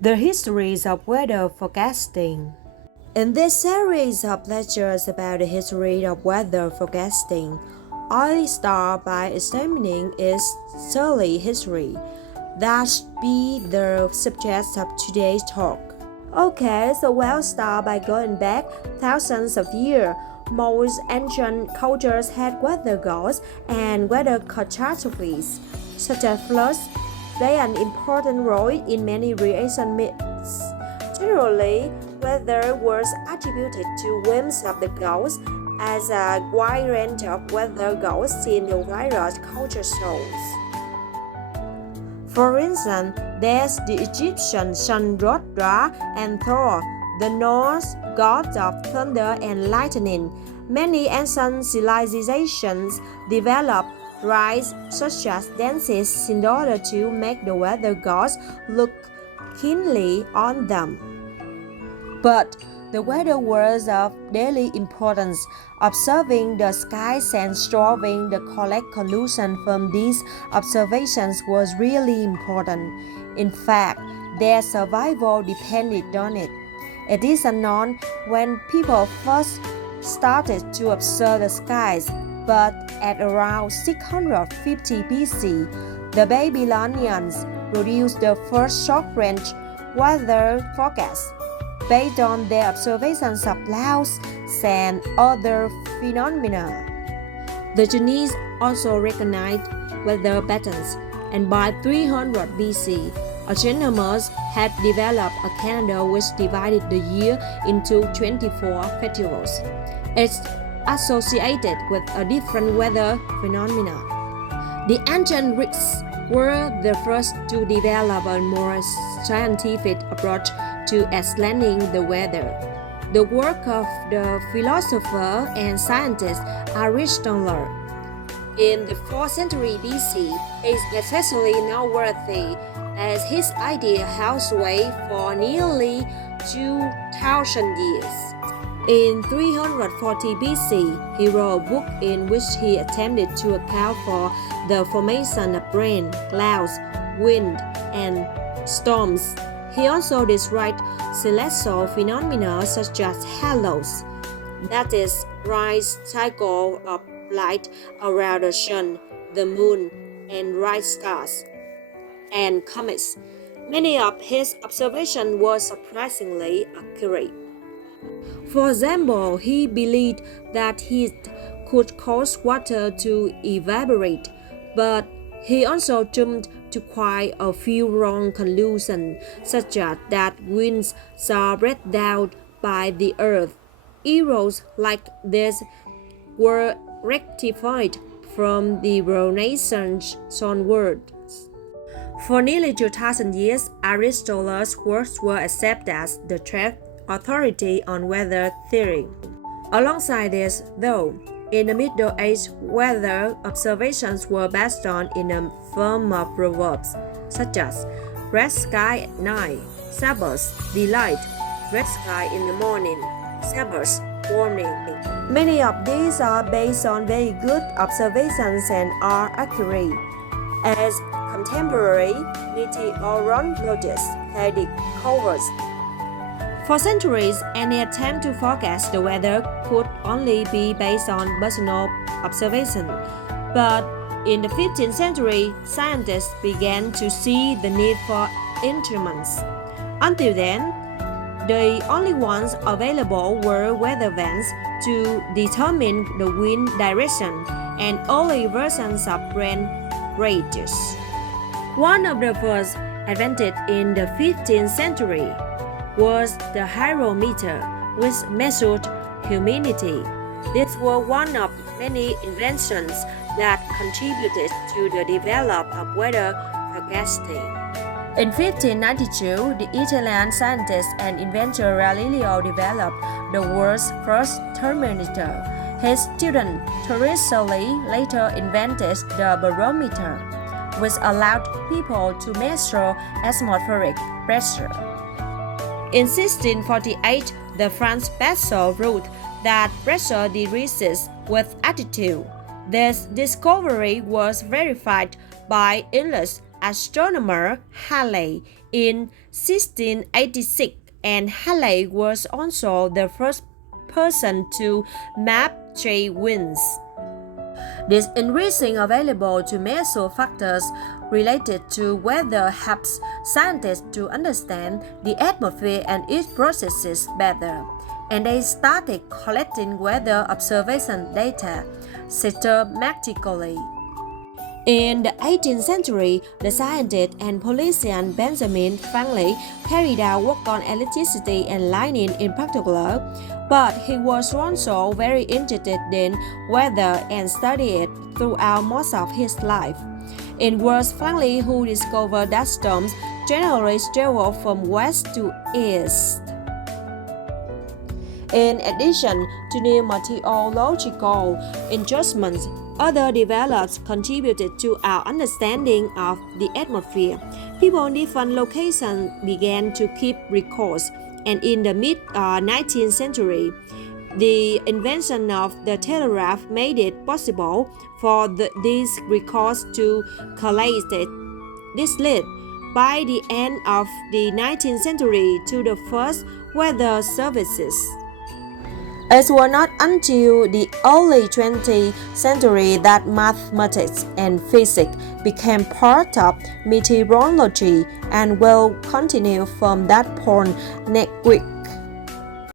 The histories of weather forecasting. In this series of lectures about the history of weather forecasting, I start by examining its early history. That should be the subject of today's talk. Okay, so we'll start by going back thousands of years. Most ancient cultures had weather gods and weather catastrophes, such as floods, play an important role in many creation myths. Generally, weather was attributed to whims of the gods, as a wide range of weather gods in the various culture shows. For instance, there's the Egyptian sun god Ra and Thor, the Norse gods of thunder and lightning. Many ancient civilizations developed rites such as dances in order to make the weather gods look keenly on them. But the weather was of daily importance. Observing the skies and drawing the correct conclusion from these observations was really important. In fact, their survival depended on it. It is unknown when people first started to observe the skies, but at around 650 BC, the Babylonians produced the first short-range weather forecast based on their observations of clouds and other phenomena. The Chinese also recognized weather patterns, and by 300 BC, astronomers had developed a calendar which divided the year into 24 festivals. It's associated with a different weather phenomena. The ancient Greeks were the first to develop a more scientific approach to explaining the weather. The work of the philosopher and scientist Aristotle in the 4th century BC is especially noteworthy, as his idea held sway for nearly 2,000 years. In 340 BC, he wrote a book in which he attempted to account for the formation of rain, clouds, wind, and storms. He also described celestial phenomena such as halos, that is, bright cycle of light around the sun, the moon, and bright stars, and comets. Many of his observations were surprisingly accurate. For example, he believed that heat could cause water to evaporate, but he also jumped to quite a few wrong conclusions, such as that winds are brought down by the earth. Errors like this were rectified from the Renaissance onwards. For nearly 2,000 years, Aristotle's works were accepted as the chief authority on weather theory. Alongside this, though, in the Middle Ages, weather observations were based on in the form of proverbs, such as red sky at night, Sabbath delight, red sky in the morning, Sabbath warning. Many of these are based on very good observations and are accurate, as contemporary meteorologists had discovered. For centuries, any attempt to forecast the weather could only be based on personal observation. But in the 15th century, scientists began to see the need for instruments. Until then, the only ones available were weather vans to determine the wind direction and early versions of rain gauges. One of the first invented in the 15th century was the hygrometer, which measured humidity. These were one of many inventions that contributed to the development of weather forecasting. In 1592, the Italian scientist and inventor Galileo developed the world's first thermometer. His student Torricelli later invented the barometer, which allowed people to measure atmospheric pressure. In 1648, the French Bessel wrote that pressure decreases with altitude. This discovery was verified by English astronomer Halley in 1686, and Halley was also the first person to map trade winds. This increasing available to measure factors related to weather helps scientists to understand the atmosphere and its processes better, and they started collecting weather observation data systematically. In the 18th century, the scientist and politician Benjamin Franklin carried out work on electricity and lightning in particular, but he was also very interested in weather and studied it throughout most of his life. It was Franklin who discovered that storms generally travel from west to east. In addition to new meteorological adjustments, other developments contributed to our understanding of the atmosphere. People in different locations began to keep records, and in the mid-19th century, the invention of the telegraph made it possible for these records to collate. This led, by the end of the 19th century, to the first weather services. It was not until the early 20th century that mathematics and physics became part of meteorology and will continue from that point next week.